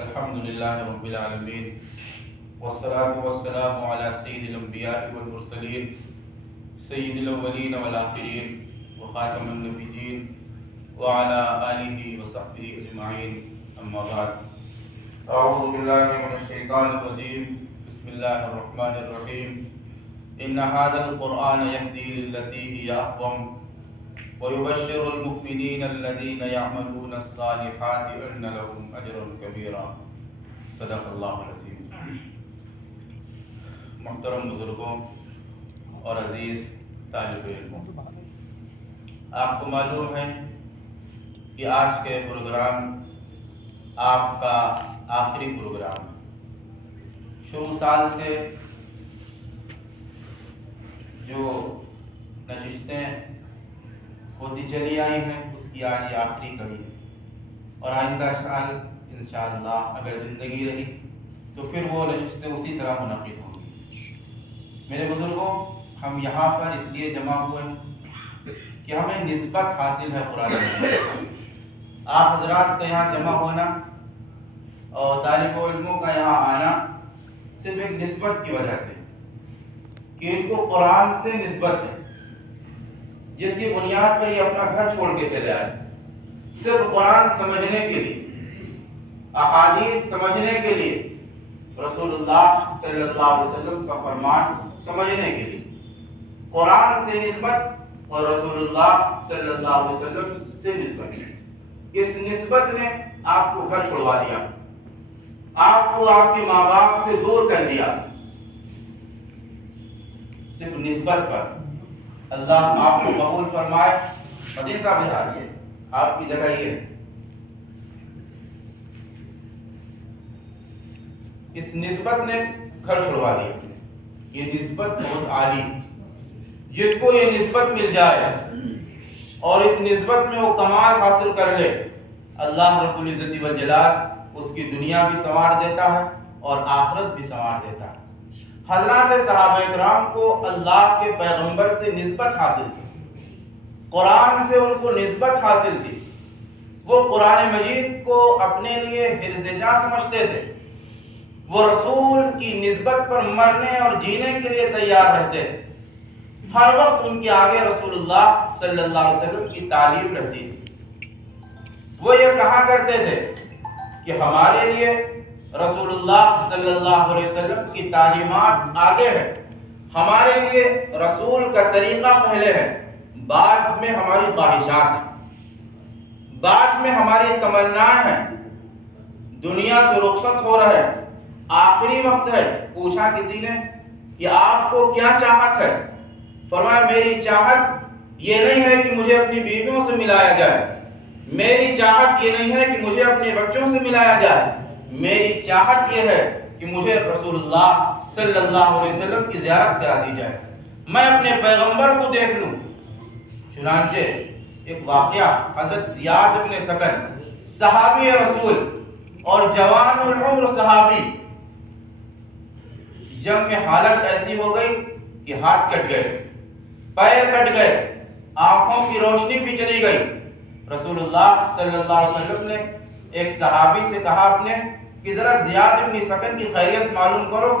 الحمدللہ رب العالمین والصلاة والسلام علی سید الانبیاء والمرسلین سید الاولین والآخرین وخاتم النبیین وعلی آلہ وصحبہ اجمعین اما بعد اعوذ باللہ من الشیطان الرجیم بسم اللہ الرحمن الرحیم ان هذا القرآن يهدي للتي هي أقوم ويبشر المؤمنين الذين يعملون الصالحات أن لهم أجرا كبيرا صدق اللہ العظیم۔ محترم بزرگوں اور عزیز طالب علموں، آپ کو معلوم ہے کہ آج کے پروگرام آپ کا آخری پروگرام ہے۔ شروع سال سے جو نشستیں ہوتی چلی آئی ہیں اس کی آج یہ آخری کڑی ہے، اور آئندہ سال انشاءاللہ اگر زندگی رہی تو پھر وہ نشستیں اسی طرح منعقد ہوں گی۔ میرے بزرگوں، ہم یہاں پر اس لیے جمع ہوئے ہیں کہ ہمیں نسبت حاصل ہے قرآن میں۔ آپ حضرات کا یہاں جمع ہونا اور طالب علموں کا یہاں آنا صرف ایک نسبت کی وجہ سے کہ ان کو قرآن سے نسبت ہے، جس کی بنیاد پر یہ اپنا گھر چھوڑ کے چلے آئے، صرف قرآن سمجھنے کے لیے، احادیث سمجھنے کے لیے، رسول اللہ صلی اللہ علیہ وسلم کا فرمان سمجھنے کے لیے۔ قرآن سے نسبت اور رسول اللہ صلی اللہ علیہ وسلم سے نسبت، اس نسبت نے آپ کو گھر چھوڑوا دیا، آپ کو آپ کے ماں باپ سے دور کر دیا۔ صرف نسبت پر اللہ آپ کو قبول فرمائے۔ مدین صاحب آئیے، آپ کی جگہ یہ ہے۔ اس نسبت نے گھر چھڑوا دیا۔ یہ نسبت بہت عالی، جس کو یہ نسبت مل جائے اور اس نسبت میں وہ کمال حاصل کر لے، اللہ رب العزت والجلال اس کی دنیا بھی سنوار دیتا ہے اور آخرت بھی سنوار دیتا ہے۔ حضرات صحابہ اکرام کو اللہ کے پیغمبر سے نسبت حاصل تھی، قرآن سے ان کو نسبت حاصل تھی۔ وہ قرآن مجید کو اپنے لیے حرز جاں سمجھتے تھے، وہ رسول کی نسبت پر مرنے اور جینے کے لیے تیار رہتے تھے۔ ہر وقت ان کے آگے رسول اللہ صلی اللہ علیہ وسلم کی تعلیم رہتی تھی۔ وہ یہ کہا کرتے تھے کہ ہمارے لیے رسول اللہ صلی اللہ علیہ وسلم کی تعلیمات آگے ہے، ہمارے لیے رسول کا طریقہ پہلے ہے، بعد میں ہماری خواہشات ہیں، بعد میں ہماری تمنائیں ہیں۔ دنیا سے رخصت ہو رہا ہے، آخری وقت ہے۔ پوچھا کسی نے کہ آپ کو کیا چاہت ہے؟ فرمایا میری چاہت یہ نہیں ہے کہ مجھے اپنی بیویوں سے ملایا جائے، میری چاہت یہ نہیں ہے کہ مجھے اپنے بچوں سے ملایا جائے، میری چاہت یہ ہے کہ مجھے رسول اللہ صلی اللہ علیہ وسلم کی زیارت کرا دی جائے، میں اپنے پیغمبر کو دیکھ لوں۔ چنانچہ ایک واقعہ، حضرت زیاد بن سکن صحابی رسول اور جوان العمر صحابی، جنگ میں حالت ایسی ہو گئی کہ ہاتھ کٹ گئے، پیر کٹ گئے، آنکھوں کی روشنی بھی چلی گئی۔ رسول اللہ صلی اللہ علیہ وسلم نے ایک صحابی سے کہا اپنے کہ ذرا زیاد بن سکن کی خیریت معلوم کرو،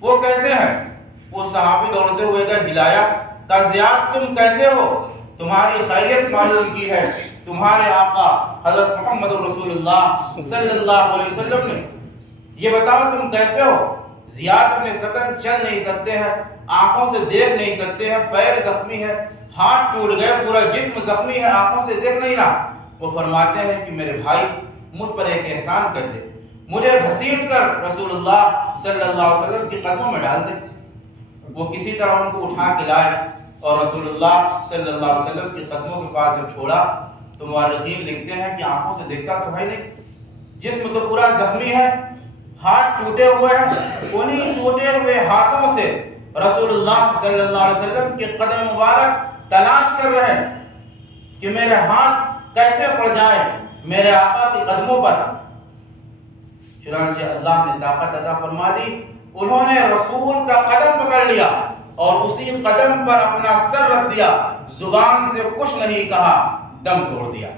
وہ کیسے ہیں؟ وہ صحابی دوڑتے ہوئے گئے، ہلایا، کہا زیاد تم کیسے ہو؟ تمہاری خیریت معلوم کی ہے تمہارے آقا حضرت محمد رسول اللہ صلی اللہ علیہ وسلم نے، یہ بتاؤ تم کیسے ہو؟ زیاد بن سکن چل نہیں سکتے ہیں، آنکھوں سے دیکھ نہیں سکتے ہیں، پیر زخمی ہے، ہاتھ ٹوٹ گئے، پورا جسم زخمی ہے، آنکھوں سے دیکھ نہیں رہا۔ وہ فرماتے ہیں کہ میرے بھائی مجھ پر ایک احسان کر دے، مجھے گھسیٹ کر رسول اللہ صلی اللہ علیہ وسلم کے قدموں میں ڈال دے۔ وہ کسی طرح ان کو اٹھا کے لائے اور رسول اللہ صلی اللہ علیہ وسلم کے قدموں کے پاس جب چھوڑا تو مورخین لکھتے ہیں کہ آنکھوں سے دیکھتا تو ہے نہیں، جسم تو پورا زخمی ہے، ہاتھ ٹوٹے ہوئے ہیں، انہی ٹوٹے ہوئے ہاتھوں سے رسول اللہ صلی اللہ علیہ وسلم کے قدم مبارک تلاش کر رہے ہیں کہ میرے ہاتھ کیسے پڑ جائیں میرے آقا کے قدموں پر۔ چنانچہ اللہ نے طاقت عطا فرما دی، انہوں نے رسول کا قدم پکڑ لیا اور اسی قدم پر اپنا سر رکھ دیا، زبان سے کچھ نہیں کہا، دم توڑ دیا۔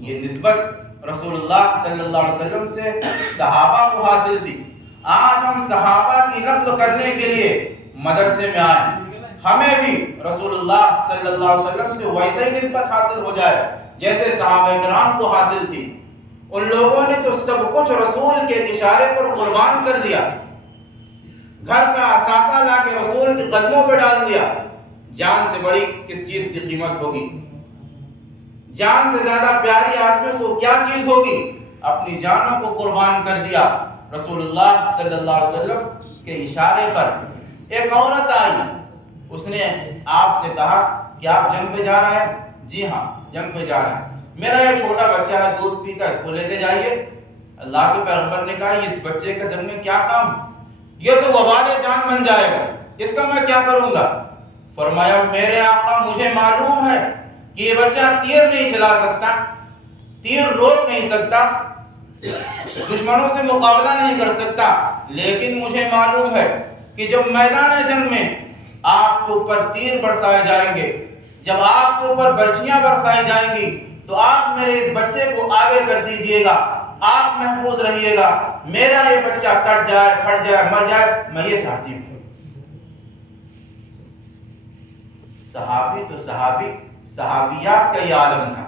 یہ نسبت رسول اللہ صلی اللہ علیہ وسلم سے صحابہ کو حاصل تھی، آج ہم صحابہ کی نقل کرنے کے لیے مدرسے میں آئے، ہمیں بھی رسول اللہ صلی اللہ علیہ وسلم سے ویسے ہی نسبت حاصل ہو جائے جیسے صحابہ کرام کو حاصل تھی۔ ان لوگوں نے تو سب کچھ رسول کے اشارے پر قربان کر دیا، گھر کا اثاثہ لا کے رسول کے قدموں پہ ڈال دیا۔ جان سے بڑی کس چیز کی قیمت ہوگی؟ جان سے زیادہ پیاری آدمی کو کیا چیز ہوگی؟ اپنی جانوں کو قربان کر دیا رسول اللہ صلی اللہ علیہ وسلم کے اشارے پر۔ ایک عورت آئی، اس نے آپ سے کہا کہ آپ جنگ پہ جا رہے ہیں؟ جی ہاں جنگ پہ جا رہے ہیں، میرا ایک چھوٹا بچہ ہے، دودھ پیتا ہے، اس کو لے کے جائیے۔ اللہ کے پیغمبر نے کہا اس بچے کا جنگ میں کیا کام؟ یہ تو وبال جان بن جائے گا، اس کا میں کیا کروں گا؟ فرمایا میرے آقا مجھے معلوم ہے کہ یہ بچہ تیر نہیں چلا سکتا، تیر روک نہیں سکتا، دشمنوں سے مقابلہ نہیں کر سکتا، لیکن مجھے معلوم ہے کہ جب میدان جنگ میں آپ کے اوپر تیر برسائے جائیں گے، جب آپ کے اوپر برچیاں برسائی جائیں گی، تو آپ میرے اس بچے کو آگے کر دیجئے گا، آپ محفوظ رہیے گا، میرا یہ بچہ کٹ جائے، پھٹ جائے، مر جائے، میں یہ چاہتی ہوں۔ صحابی تو صحابیات کا یہ عالم تھا،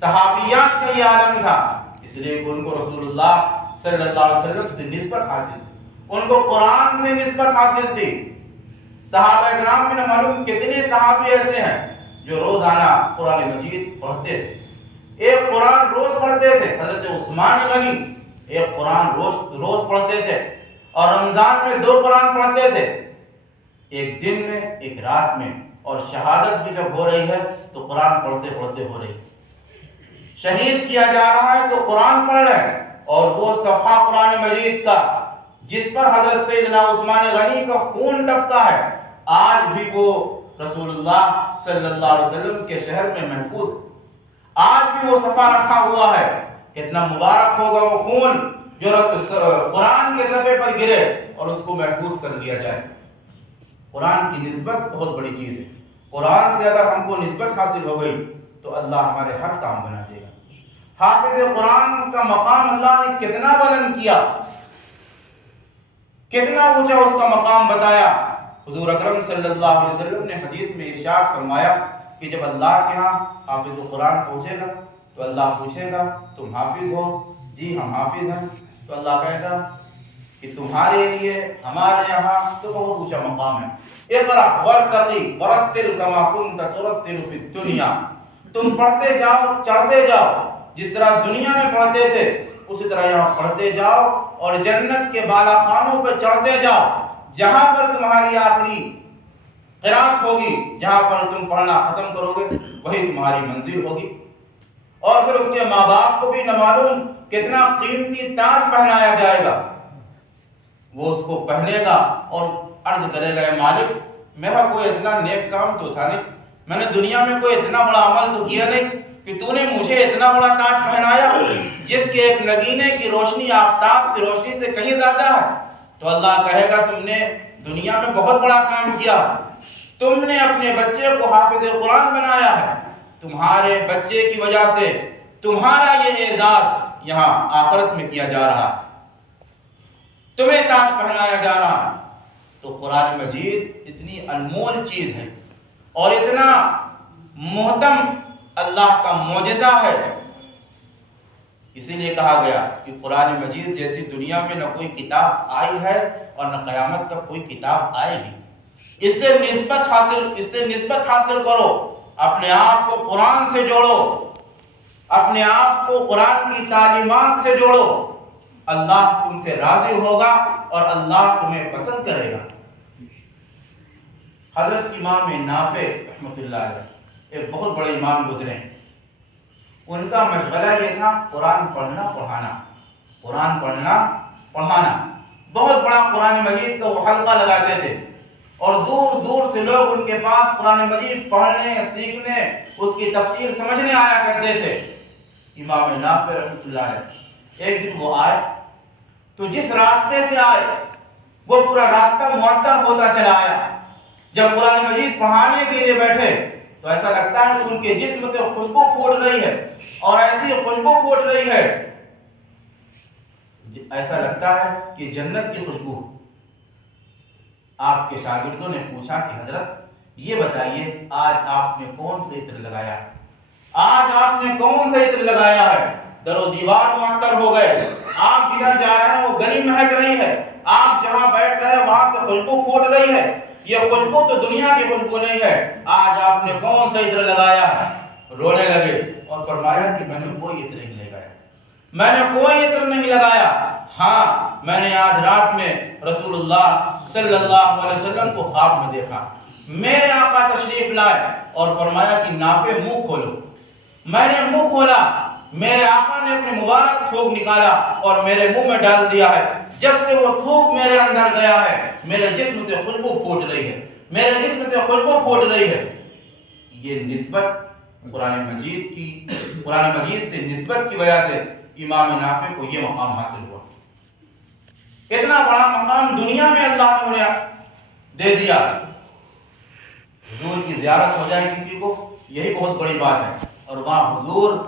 صحابیات کا یہ عالم تھا، اس لیے کہ ان کو رسول اللہ صلی اللہ علیہ وسلم سے نسبت حاصل تھی، ان کو قرآن سے نسبت حاصل تھی۔ صحابہ کرام میں نہ معلوم کتنے صحابی ایسے ہیں جو روزانہ قرآن مجید پڑھتے تھے، ایک قرآن روز پڑھتے تھے۔ حضرت عثمان غنی ایک قرآن روز پڑھتے تھے، اور رمضان میں 2 قرآن پڑھتے تھے، ایک دن میں ایک رات میں، اور شہادت بھی جب ہو رہی ہے تو قرآن پڑھتے پڑھتے ہو رہی ہے، شہید کیا جا رہا ہے تو قرآن پڑھ رہے ہیں، اور وہ صفحہ قرآن مجید کا جس پر حضرت سیدنا عثمان غنی کا خون ٹپکا ہے، آج بھی وہ رسول اللہ صلی اللہ علیہ وسلم کے شہر میں محفوظ ہے، آج بھی وہ صفحہ رکھا ہوا ہے۔ کتنا مبارک ہوگا وہ خون جو قرآن کے صفحے پر گرے اور اس کو محفوظ کر لیا جائے۔ قرآن کی نسبت بہت بڑی چیز ہے، قرآن سے اگر ہم کو نسبت حاصل ہو گئی تو اللہ ہمارے ہر کام بنا دے گا۔ حافظ قرآن کا مقام اللہ نے کتنا بلند کیا، کتنا اونچا اس کا مقام بتایا۔ حضور اکرم صلی اللہ علیہ وسلم نے حدیث میں ارشاد فرمایا کہ جب اللہ کے ہاں حافظ قرآن پہنچے گا تو اللہ پوچھے گا تم حافظ ہو؟ جی ہم حافظ ہیں۔ تو اللہ کہے گا کہ تمہارے لیے ہمارے یہاں تو بہت اونچا مقام ہے، اقرأ وارتقی ورتل کما کنت ترتل فی الدنیا، تم پڑھتے جاؤ، چڑھتے جاؤ، جس طرح دنیا میں پڑھتے تھے اسی طرح یہاں پڑھتے جاؤ، اور جنت کے بالا خانوں پہ چڑھتے جاؤ، جہاں پر تمہاری آخری قرات ہوگی، جہاں پر تم پڑھنا ختم کرو گے وہی تمہاری منزل ہوگی۔ اور پھر اس کے ماں باپ کو بھی نہ معلوم کتنا قیمتی تاج پہنایا جائے گا، وہ اس کو پہنے گا اور عرض کرے گا اے مالک میرا کوئی اتنا نیک کام تو تھا نہیں، میں نے دنیا میں کوئی اتنا بڑا عمل تو کیا نہیں کہ تو نے مجھے اتنا بڑا تاج پہنایا جس کے ایک نگینے کی روشنی آفتاب کی روشنی سے کہیں زیادہ ہے۔ تو اللہ کہے گا تم نے دنیا میں بہت بڑا کام کیا، تم نے اپنے بچے کو حافظ قرآن بنایا ہے، تمہارے بچے کی وجہ سے تمہارا یہ اعزاز یہاں آخرت میں کیا جا رہا ہے، تمہیں تاج پہنایا جا رہا ہے۔ تو قرآن مجید اتنی انمول چیز ہے اور اتنا محتم اللہ کا معجزہ ہے، اسی لیے کہا گیا کہ قرآن مجید جیسی دنیا میں نہ کوئی کتاب آئی ہے اور نہ قیامت تک کوئی کتاب آئے گی۔ اس سے نسبت حاصل کرو، اپنے آپ کو قرآن سے جوڑو، اپنے آپ کو قرآن کی تعلیمات سے جوڑو، اللہ تم سے راضی ہوگا اور اللہ تمہیں پسند کرے گا۔ حضرت امام نافع رحمۃ اللہ علیہ ایک بہت بڑے امام گزرے ہیں، ان کا مشغلہ یہ تھا قرآن پڑھنا پڑھانا، قرآن پڑھنا پڑھانا، بہت بڑا قرآن مجید کا وہ حلقہ لگاتے تھے، اور دور دور سے لوگ ان کے پاس قرآن مجید پڑھنے، سیکھنے، اس کی تفسیر سمجھنے آیا کرتے تھے۔ امام نافع رحمۃ اللہ علیہ ایک دن وہ آئے تو جس راستے سے آئے وہ پورا راستہ معطل ہوتا چلا آیا۔ جب قرآن مجید پڑھانے کے لیے بیٹھے تو ایسا لگتا ہے کہ ان کے جسم سے خوشبو پھوٹ رہی ہے، اور ایسی خوشبو پھوٹ رہی ہے، ایسا لگتا ہے کہ جنت کی خوشبو۔ آپ کے شاگردوں نے پوچھا کہ حضرت یہ بتائیے آج آپ نے کون سے عطر لگایا، آج آپ نے کون سے عطر لگایا ہے؟ در و دیوار معطر ہو گئے، آپ جدھر جا رہے ہیں وہ گلی مہک رہی ہے، آپ جہاں بیٹھ رہے ہیں وہاں سے خوشبو پھوٹ رہی ہے، یہ خوشبو تو دنیا کی خوشبو نہیں ہے، آج آپ نے کون سا عطر لگایا ہے؟ رونے لگے اور فرمایا کہ میں نے کوئی عطر نہیں لگایا، میں نے کوئی عطر نہیں لگایا، ہاں میں نے آج رات میں رسول اللہ صلی اللہ علیہ وسلم کو خواب میں دیکھا، میرے آقا تشریف لائے اور فرمایا کہ نافع منہ کھولو، میں نے منہ کھولا، میرے آقا نے اپنے مبارک تھوک نکالا اور میرے منہ میں ڈال دیا ہے، جب سے وہ تھوک میرے اندر گیا ہے میرے جسم سے خوشبو پھوٹ رہی ہے، میرے جسم سے خوشبو پھوٹ رہی ہے۔ یہ نسبت قرآن مجید سے نسبت کی وجہ سے امام نافع کو یہ مقام حاصل ہوا۔ اتنا بڑا مقام دنیا میں اللہ نے انہیں دے دیا۔ حضور کی زیارت ہو جائے کسی کو، یہی بہت بڑی بات ہے، اور وہاں حضور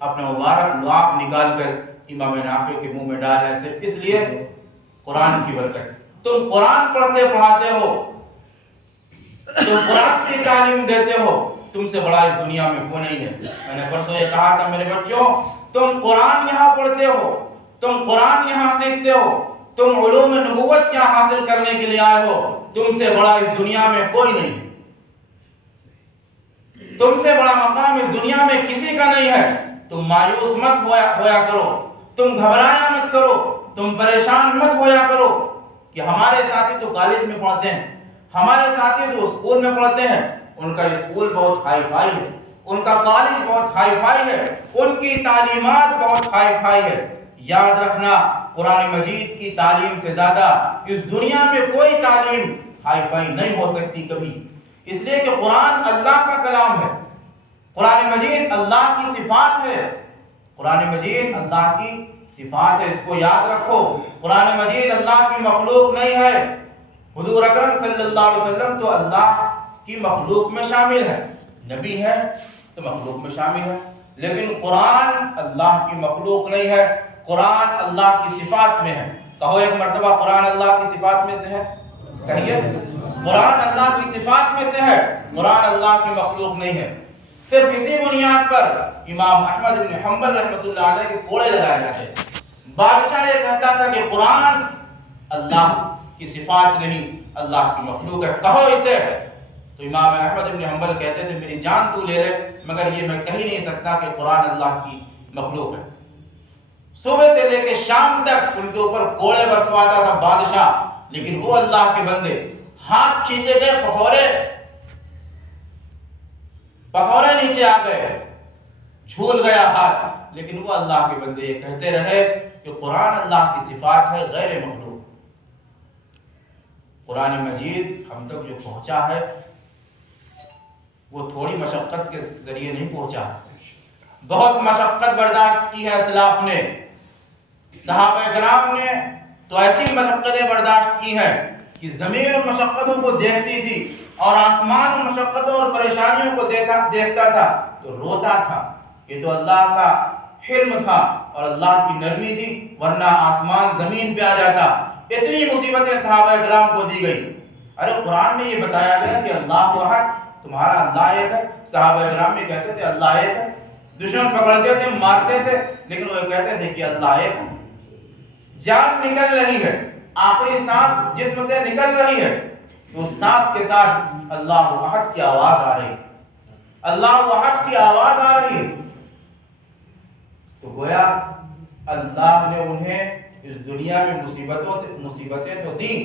اپنے مبارک لعاب نکال کر امام نافع کے منہ میں ڈال، صرف اس لیے قرآن کی برکت۔ تم قرآن پڑھتے پڑھاتے ہو، تم قرآن کی تعلیم دیتے ہو، تم سے بڑا اس دنیا میں کوئی نہیں ہے۔ میں نے پرسوں یہ کہا تھا میرے بچوں، تم قرآن یہاں پڑھتے ہو، تم قرآن یہاں سیکھتے ہو، تم علوم نبوت کیا حاصل کرنے کے لیے آئے ہو، تم سے بڑا اس دنیا میں کوئی نہیں، تم سے بڑا مقام اس دنیا میں کسی کا نہیں ہے۔ تم مایوس مت ہویا کرو، تم گھبرایا مت کرو، تم پریشان مت ہویا کرو کہ ہمارے ساتھی تو کالج میں پڑھتے ہیں، ہمارے ساتھی تو اسکول میں پڑھتے ہیں، ان کا اسکول بہت ہائی فائی ہے، ان کا کالج بہت ہائی فائی ہے، ان کی تعلیمات بہت ہائی فائی ہے۔ یاد رکھنا، قرآن مجید کی تعلیم سے زیادہ اس دنیا میں کوئی تعلیم ہائی فائی نہیں ہو سکتی کبھی، اس لیے کہ قرآن اللہ کا کلام ہے، قرآن مجید اللہ کی صفات ہے، قرآن مجید اللہ کی صفات ہے، اس کو یاد رکھو۔ قرآن مجید اللہ کی مخلوق نہیں ہے، حضور اکرم صلی اللہ علیہ وسلم تو اللہ کی مخلوق میں شامل ہے، نبی ہے تو مخلوق میں شامل ہے، لیکن قرآن اللہ کی مخلوق نہیں ہے، قرآن اللہ کی صفات میں ہے۔ کہو ایک مرتبہ قرآن اللہ کی صفات میں سے ہے، کہیے قرآن اللہ کی صفات میں سے ہے، قرآن اللہ کی مخلوق نہیں ہے۔ صرف اسی بنیاد پر امام احمد بن حنبل رحمۃ اللہ علیہ کے کوڑے لگائے جاتے ہیں۔ بادشاہ یہ کہتا تھا کہ قرآن اللہ کی صفات نہیں، اللہ کی مخلوق ہے، کہو اسے، تو امام احمد بن حنبل کہتے تھے میری جان تو لے لے مگر یہ میں کہہ ہی نہیں سکتا کہ قرآن اللہ کی مخلوق ہے۔ صبح سے لے کے شام تک ان کے اوپر کوڑے برسواتا تھا بادشاہ، لیکن وہ اللہ کے بندے، ہاتھ کھینچے گئے، پکوڑے نیچے آ گئے، جھول گیا ہاتھ، لیکن وہ اللہ کے بندے یہ کہتے رہے کہ قرآن اللہ کی صفات ہے، غیر مخلوق۔ قرآن مجید ہم تک جو پہنچا ہے وہ تھوڑی مشقت کے ذریعے نہیں پہنچا، بہت مشقت برداشت کی ہے اسلاف نے، صحابہ کرام نے تو ایسی مشقتیں برداشت کی ہیں کہ زمین اور مشقتوں کو دیکھتی تھی اور آسمان اور مشقتوں اور پریشانیوں کو دیکھتا تھا تو روتا تھا، یہ تو اللہ کا حلم تھا اور اللہ کی نرمی تھی، ورنہ آسمان زمین پہ آ جاتا۔ اتنی مصیبتیں صحابہ کرام کو دی گئی۔ ارے قرآن میں یہ بتایا گیا کہ اللہ احد، تمہارا اللہ ایک ہے، صحابہ کرام میں کہتے تھے اللہ ایک ہے، دشمن پکڑتے تھے مارتے تھے لیکن وہ کہتے تھے کہ اللہ ایک ہے۔ جان نکل رہی ہے، آخری سانس جسم سے نکل رہی ہے تو اس سانس کے ساتھ اللہ احد کی آواز آ رہی ہے، اللہ احد کی آواز آ رہی ہے، تو گویا اللہ نے انہیں اس دنیا میں مصیبتیں تو دیں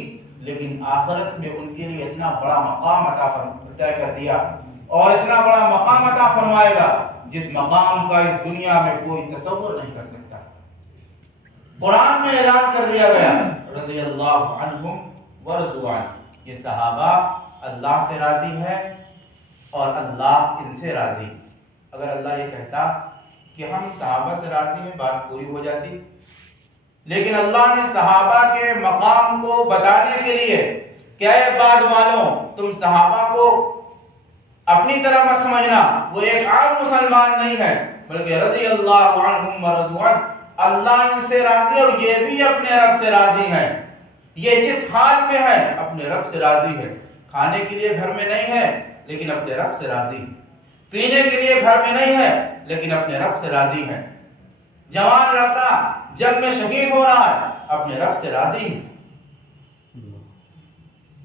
لیکن آخرت میں ان کے لیے اتنا بڑا مقام طے کر دیا اور اتنا بڑا مقام عطا فرمائے گا جس مقام کا اس دنیا میں کوئی تصور نہیں کر سکتا۔ قرآن میں اعلان کر دیا گیا رضی اللہ عنہم ورضوا عنہ، یہ صحابہ اللہ سے راضی ہے اور اللہ ان سے راضی۔ اگر اللہ یہ کہتا کہ ہم صحابہ سے راضی ہیں بات پوری ہو جاتی، لیکن اللہ نے صحابہ کے مقام کو بتانے کے لیے کہ اے بعد والوں تم صحابہ کو اپنی طرح مت سمجھنا وہ ایک عام مسلمان نہیں ہے، بلکہ رضی اللہ عنہم ورضوا عنہ، اللہ ان سے راضی اور یہ بھی اپنے رب سے راضی ہیں۔ یہ جس حال میں ہے اپنے رب سے راضی ہے، کھانے کے لیے گھر میں نہیں ہے لیکن اپنے رب سے راضی ہے، پینے کے لیے گھر میں نہیں ہے لیکن اپنے رب سے راضی ہے، جوان لڑکا جنگ میں شہید ہو رہا ہے اپنے رب سے راضی ہے،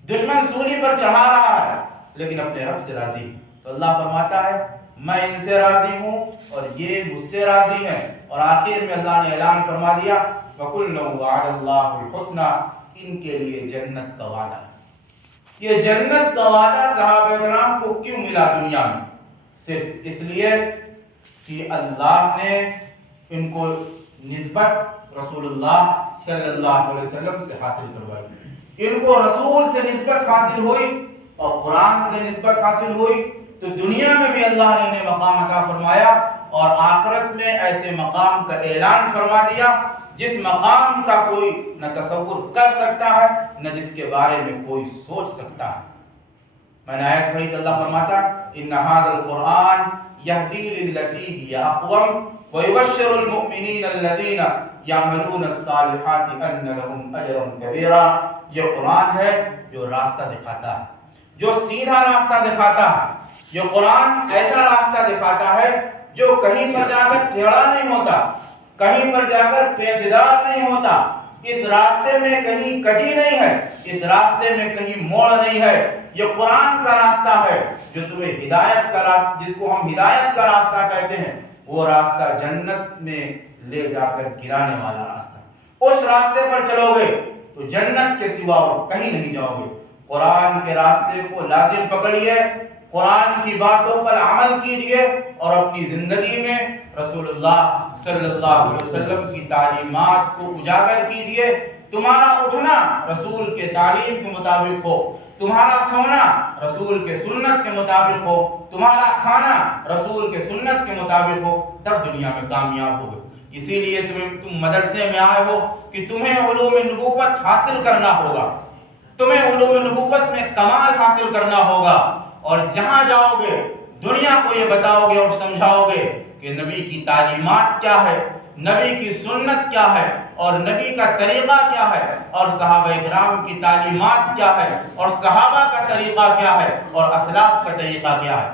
دشمن سولی پر چڑھا رہا ہے لیکن اپنے رب سے راضی ہے۔ تو اللہ فرماتا ہے میں ان سے راضی ہوں اور یہ مجھ سے راضی ہیں، اور آخر میں اللہ نے اعلان فرما دیا وَكُلًّا وَعَدَ اللَّهُ الْحُسْنَى، ان کے لیے جنت کا وعدہ ہے۔ یہ جنت کا وعدہ صحابہ کرام کو کیوں ملا دنیا میں؟ صرف اس لیے کہ اللہ نے ان کو نسبت رسول اللہ صلی اللہ علیہ وسلم سے حاصل کروائی، ان کو رسول سے نسبت حاصل ہوئی اور قرآن سے نسبت حاصل ہوئی، تو دنیا میں بھی اللہ نے انہیں مقام عطا فرمایا اور آخرت میں ایسے مقام کا اعلان فرما دیا جس مقام کا کوئی نہ تصور کر سکتا ہے نہ جس کے بارے میں کوئی سوچ سکتا ہے۔ میں نے آیت پڑھی تو اللہ فرماتا ان ھذا القرآن یہدی للتی ہی اقوم ویبشر المؤمنین الذین یعملون الصالحات ان لهم اجرا کبیرا۔ یہ قرآن ہے جو راستہ دکھاتا ہے، جو سیدھا راستہ دکھاتا ہے، یہ قرآن ایسا راستہ دکھاتا ہے جو کہیں پر جا کر ٹیڑھا نہیں ہوتا، کہیں پر جا کر پیچیدار نہیں ہوتا، اس راستے میں کہیں کجی نہیں ہے، اس راستے میں کہیں موڑ نہیں ہے۔ یہ قرآن کا راستہ ہے جو تمہیں ہدایت کا راستہ، جس کو ہم ہدایت کا راستہ کہتے ہیں، وہ راستہ جنت میں لے جا کر گرانے والا راستہ۔ اس راستے پر چلو گے تو جنت کے سوا اور کہیں نہیں جاؤ گے۔ قرآن کے راستے کو لازم پکڑیے، قرآن کی باتوں پر عمل کیجئے اور اپنی زندگی میں رسول اللہ صلی اللہ علیہ وسلم کی تعلیمات کو اجاگر کیجئے۔ تمہارا اٹھنا رسول کے تعلیم کے مطابق ہو، تمہارا سونا رسول کے سنت کے مطابق ہو، تمہارا کھانا رسول کے سنت کے مطابق ہو، تب دنیا میں کامیاب ہوگے۔ اسی لیے تم مدرسے میں آئے ہو کہ تمہیں علوم نبوت حاصل کرنا ہوگا، تمہیں علوم نبوت میں کمال حاصل کرنا ہوگا، اور جہاں جاؤ گے دنیا کو یہ بتاؤ گے اور سمجھاؤ گے کہ نبی کی تعلیمات کیا ہے، نبی کی سنت کیا ہے، اور نبی کا طریقہ کیا ہے، اور صحابہ کرام کی تعلیمات کیا ہے، اور صحابہ کا طریقہ کیا ہے، اور اسلاف کا طریقہ کیا ہے۔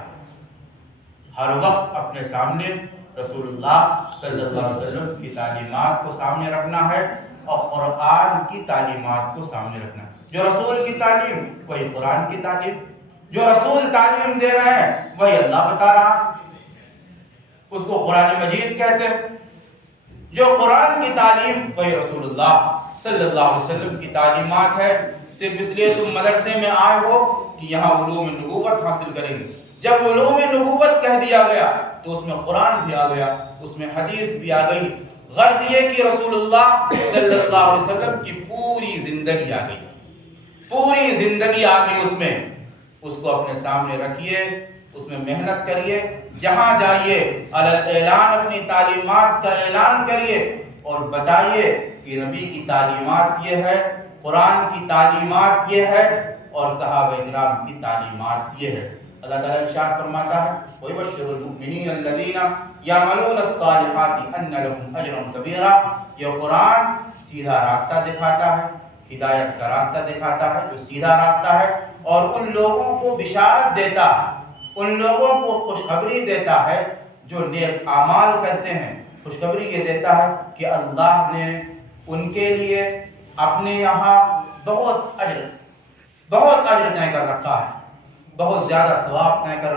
ہر وقت اپنے سامنے رسول اللہ صلی اللہ علیہ وسلم کی تعلیمات کو سامنے رکھنا ہے اور قرآن کی تعلیمات کو سامنے رکھنا ہے۔ جو رسول کی تعلیم وہی قرآن کی تعلیم، جو رسول تعلیم دے رہے ہیں وہی اللہ بتا رہا، اس کو قرآن مجید کہتے ہیں۔ جو قرآن کی تعلیم وہی رسول اللہ صلی اللہ علیہ وسلم کی تعلیمات ہے۔ صرف اس لیے تم مدرسے میں آئے ہو کہ یہاں علوم نبوت حاصل کریں گے۔ جب علوم نبوت کہہ دیا گیا تو اس میں قرآن بھی آ گیا، اس میں حدیث بھی آ گئی۔ غرض یہ کہ رسول اللہ صلی اللہ علیہ وسلم کی پوری زندگی آ گئی، پوری زندگی آ گئی اس میں۔ اس کو اپنے سامنے رکھیے، اس میں محنت کریے، جہاں جائیے اعلان اپنی تعلیمات کا اعلان کریے اور بتائیے کہ نبی کی تعلیمات یہ ہے، قرآن کی تعلیمات یہ ہے اور صحابہ کرام کی تعلیمات یہ ہے۔ اللہ تعالیٰ ارشاد فرماتا ہے وَيُبَشِّرُ الْمُؤْمِنِينَ الَّذِينَ يَعْمَلُونَ الصَّالِحَاتِ أَنَّ لَهُمْ أَجْرًا كَبِيرًا۔ یہ قرآن سیدھا راستہ دکھاتا ہے، ہدایت کا راستہ دکھاتا ہے جو سیدھا راستہ ہے، اور ان لوگوں کو بشارت دیتا ہے، ان لوگوں کو خوشخبری دیتا ہے جو نیک اعمال کرتے ہیں۔ خوشخبری یہ دیتا ہے کہ اللہ نے ان کے لیے اپنے یہاں بہت اجر طے کر رکھا ہے، بہت زیادہ ثواب طے کر رکھا ہے۔